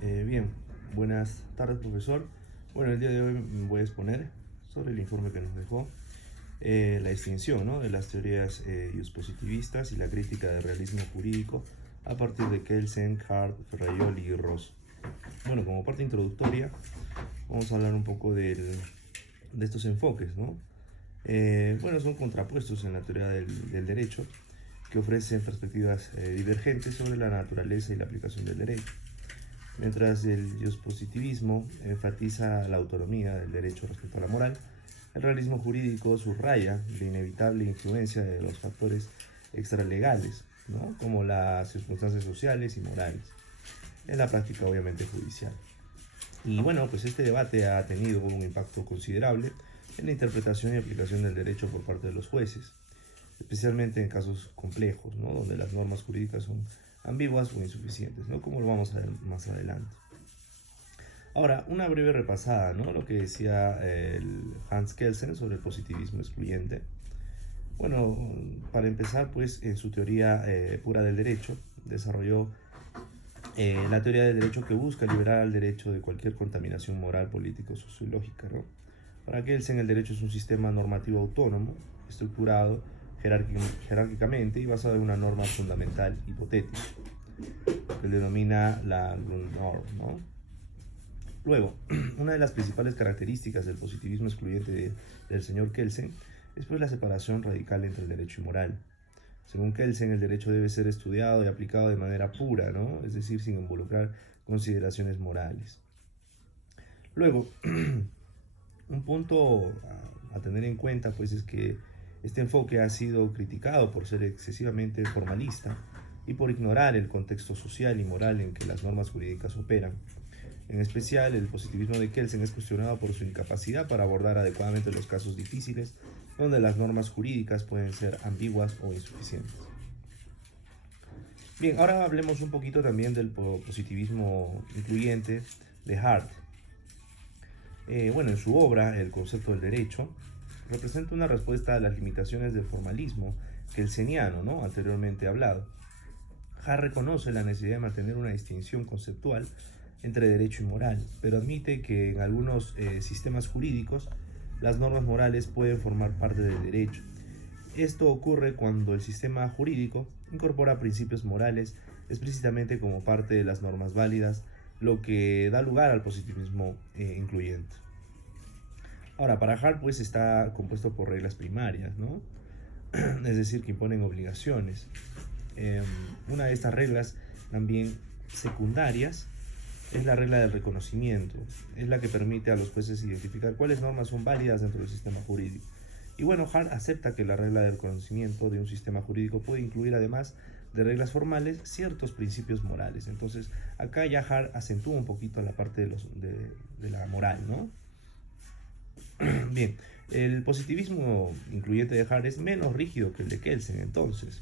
Bien, buenas tardes, profesor. Bueno, el día de hoy me voy a exponer sobre el informe que nos dejó la distinción, ¿no?, de las teorías positivistas y la crítica del realismo jurídico a partir de Kelsen, Hart, Ferrajoli y Ross. Bueno, como parte introductoria, vamos a hablar un poco de estos enfoques, ¿no? Bueno, son contrapuestos en la teoría del derecho, que ofrecen perspectivas divergentes sobre la naturaleza y la aplicación del derecho. Mientras el positivismo enfatiza la autonomía del derecho respecto a la moral, el realismo jurídico subraya la inevitable influencia de los factores extralegales, ¿no?, como las circunstancias sociales y morales, en la práctica obviamente judicial. Y bueno, pues este debate ha tenido un impacto considerable en la interpretación y aplicación del derecho por parte de los jueces, especialmente en casos complejos, ¿no?, donde las normas jurídicas son ambiguas o insuficientes, ¿no?, como lo vamos a ver más adelante. Ahora, una breve repasada, ¿no?, lo que decía el Hans Kelsen sobre el positivismo excluyente. Bueno, para empezar, pues en su teoría pura del derecho, desarrolló la teoría del derecho que busca liberar al derecho de cualquier contaminación moral, política o sociológica, ¿no? Para Kelsen, el derecho es un sistema normativo autónomo, estructurado jerárquicamente y basado en una norma fundamental hipotética, que él denomina la Grundnorm, ¿no? Luego, una de las principales características del positivismo excluyente del señor Kelsen es pues la separación radical entre el derecho y moral. Según Kelsen, el derecho debe ser estudiado y aplicado de manera pura, ¿no?, es decir, sin involucrar consideraciones morales. Luego, un punto a tener en cuenta pues es que este enfoque ha sido criticado por ser excesivamente formalista y por ignorar el contexto social y moral en que las normas jurídicas operan. En especial, el positivismo de Kelsen es cuestionado por su incapacidad para abordar adecuadamente los casos difíciles donde las normas jurídicas pueden ser ambiguas o insuficientes. Bien, ahora hablemos un poquito también del positivismo incluyente de Hart. Bueno, en su obra, El concepto del derecho, representa una respuesta a las limitaciones del formalismo kelseniano, ¿no?, anteriormente hablado. Hart reconoce la necesidad de mantener una distinción conceptual entre derecho y moral, pero admite que en algunos sistemas jurídicos las normas morales pueden formar parte del derecho. Esto ocurre cuando el sistema jurídico incorpora principios morales explícitamente como parte de las normas válidas, lo que da lugar al positivismo incluyente. Ahora, para Hart pues está compuesto por reglas primarias, ¿no?, es decir, que imponen obligaciones. Una de estas reglas también secundarias es la regla del reconocimiento. Es la que permite a los jueces identificar cuáles normas son válidas dentro del sistema jurídico. Y bueno, Hart acepta que la regla del reconocimiento de un sistema jurídico puede incluir, además de reglas formales, ciertos principios morales. Entonces, acá ya Hart acentúa un poquito la parte de la moral, ¿no? Bien, el positivismo incluyente de Hart es menos rígido que el de Kelsen, entonces,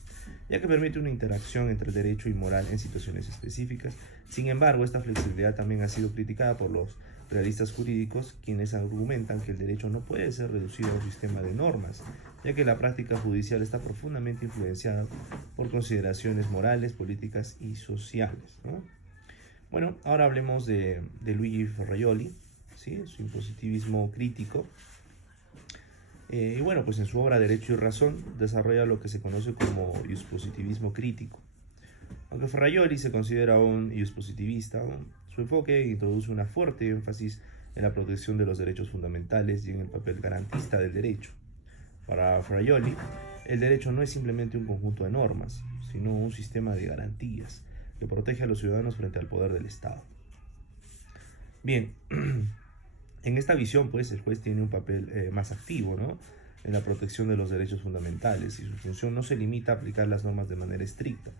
ya que permite una interacción entre derecho y moral en situaciones específicas. Sin embargo, esta flexibilidad también ha sido criticada por los realistas jurídicos, quienes argumentan que el derecho no puede ser reducido a un sistema de normas, ya que la práctica judicial está profundamente influenciada por consideraciones morales, políticas y sociales, ¿no? Bueno, ahora hablemos de Luigi Ferrajoli, ¿sí?, su impositivismo crítico. Y bueno, pues en su obra Derecho y Razón desarrolla lo que se conoce como positivismo crítico. Aunque Ferrajoli se considera un positivista, su enfoque introduce una fuerte énfasis en la protección de los derechos fundamentales y en el papel garantista del derecho. Para Ferrajoli, el derecho no es simplemente un conjunto de normas, sino un sistema de garantías que protege a los ciudadanos frente al poder del Estado. Bien, en esta visión, pues, el juez tiene un papel más activo, ¿no?, en la protección de los derechos fundamentales, y su función no se limita a aplicar las normas de manera estricta.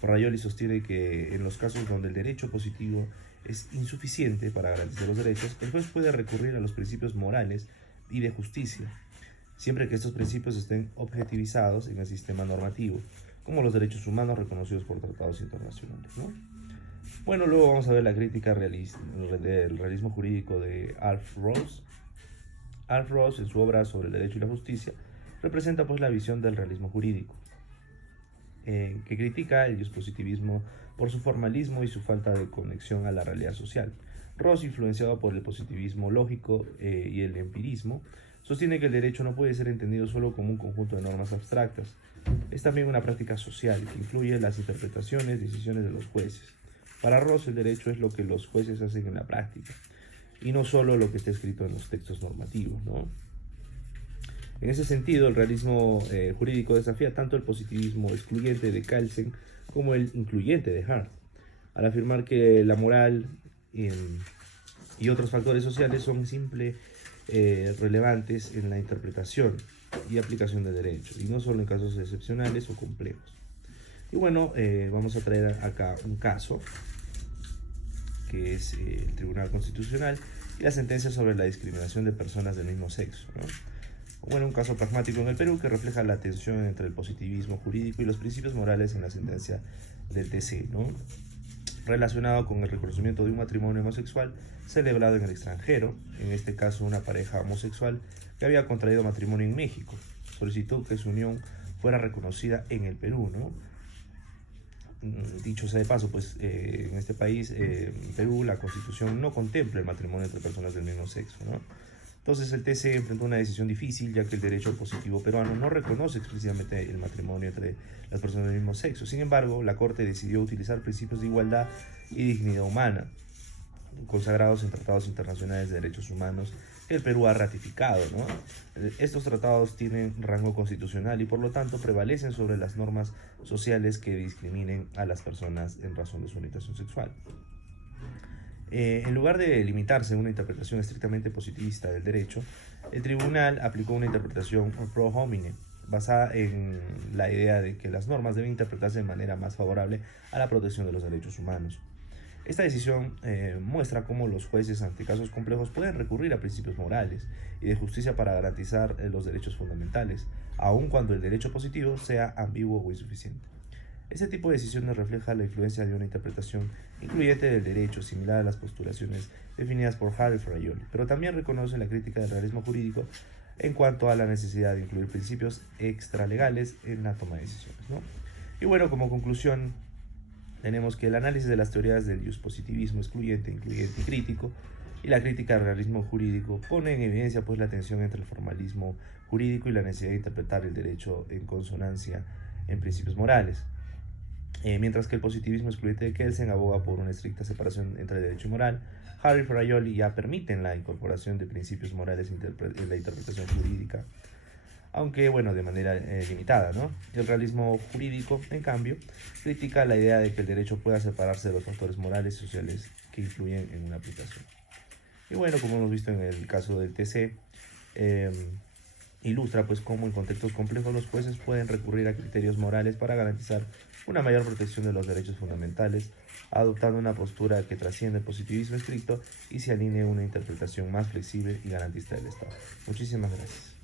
Ferrajoli sostiene que en los casos donde el derecho positivo es insuficiente para garantizar los derechos, el juez puede recurrir a los principios morales y de justicia, siempre que estos principios estén objetivizados en el sistema normativo, como los derechos humanos reconocidos por tratados internacionales, ¿no? Bueno, luego vamos a ver la crítica del realismo jurídico de Alf Ross. Alf Ross, en su obra sobre el derecho y la justicia, representa pues la visión del realismo jurídico. que critica el positivismo por su formalismo y su falta de conexión a la realidad social. Rawls, influenciado por el positivismo lógico y el empirismo, sostiene que el derecho no puede ser entendido solo como un conjunto de normas abstractas. Es también una práctica social que influye en las interpretaciones y decisiones de los jueces. Para Rawls, el derecho es lo que los jueces hacen en la práctica y no solo lo que está escrito en los textos normativos, ¿no? En ese sentido, el realismo jurídico desafía tanto el positivismo excluyente de Kelsen como el incluyente de Hart, al afirmar que la moral y otros factores sociales son relevantes en la interpretación y aplicación del derecho, y no solo en casos excepcionales o complejos. Y bueno, vamos a traer acá un caso, que es el Tribunal Constitucional y la sentencia sobre la discriminación de personas del mismo sexo, ¿no? Bueno, un caso pragmático en el Perú que refleja la tensión entre el positivismo jurídico y los principios morales en la sentencia del TC, ¿no? Relacionado con el reconocimiento de un matrimonio homosexual celebrado en el extranjero, en este caso una pareja homosexual que había contraído matrimonio en México, solicitó que su unión fuera reconocida en el Perú, ¿no? Dicho sea de paso, pues en este país, en Perú, la Constitución no contempla el matrimonio entre personas del mismo sexo, ¿no? Entonces el TC enfrentó una decisión difícil, ya que el derecho positivo peruano no reconoce explícitamente el matrimonio entre las personas del mismo sexo. Sin embargo, la Corte decidió utilizar principios de igualdad y dignidad humana, consagrados en tratados internacionales de derechos humanos que el Perú ha ratificado, ¿no? Estos tratados tienen rango constitucional y por lo tanto prevalecen sobre las normas sociales que discriminen a las personas en razón de su orientación sexual. En lugar de limitarse a una interpretación estrictamente positivista del derecho, el tribunal aplicó una interpretación pro homine, basada en la idea de que las normas deben interpretarse de manera más favorable a la protección de los derechos humanos. Esta decisión muestra cómo los jueces ante casos complejos pueden recurrir a principios morales y de justicia para garantizar los derechos fundamentales, aun cuando el derecho positivo sea ambiguo o insuficiente. Este tipo de decisiones refleja la influencia de una interpretación incluyente del derecho, similar a las postulaciones definidas por Hart y Fraioli, pero también reconoce la crítica del realismo jurídico en cuanto a la necesidad de incluir principios extralegales en la toma de decisiones, ¿no? Y bueno, como conclusión, tenemos que el análisis de las teorías del positivismo excluyente, incluyente y crítico y la crítica del realismo jurídico pone en evidencia pues la tensión entre el formalismo jurídico y la necesidad de interpretar el derecho en consonancia en principios morales. Mientras que el positivismo excluyente de Kelsen aboga por una estricta separación entre derecho y moral, Hart y Fraioli ya permiten la incorporación de principios morales en la interpretación jurídica, aunque bueno, de manera limitada, ¿no? El realismo jurídico, en cambio, critica la idea de que el derecho pueda separarse de los factores morales y sociales que influyen en una aplicación. Y bueno, como hemos visto en el caso del TC, ilustra pues cómo en contextos complejos los jueces pueden recurrir a criterios morales para garantizar una mayor protección de los derechos fundamentales, adoptando una postura que trasciende el positivismo estricto y se alinee a una interpretación más flexible y garantista del Estado. Muchísimas gracias.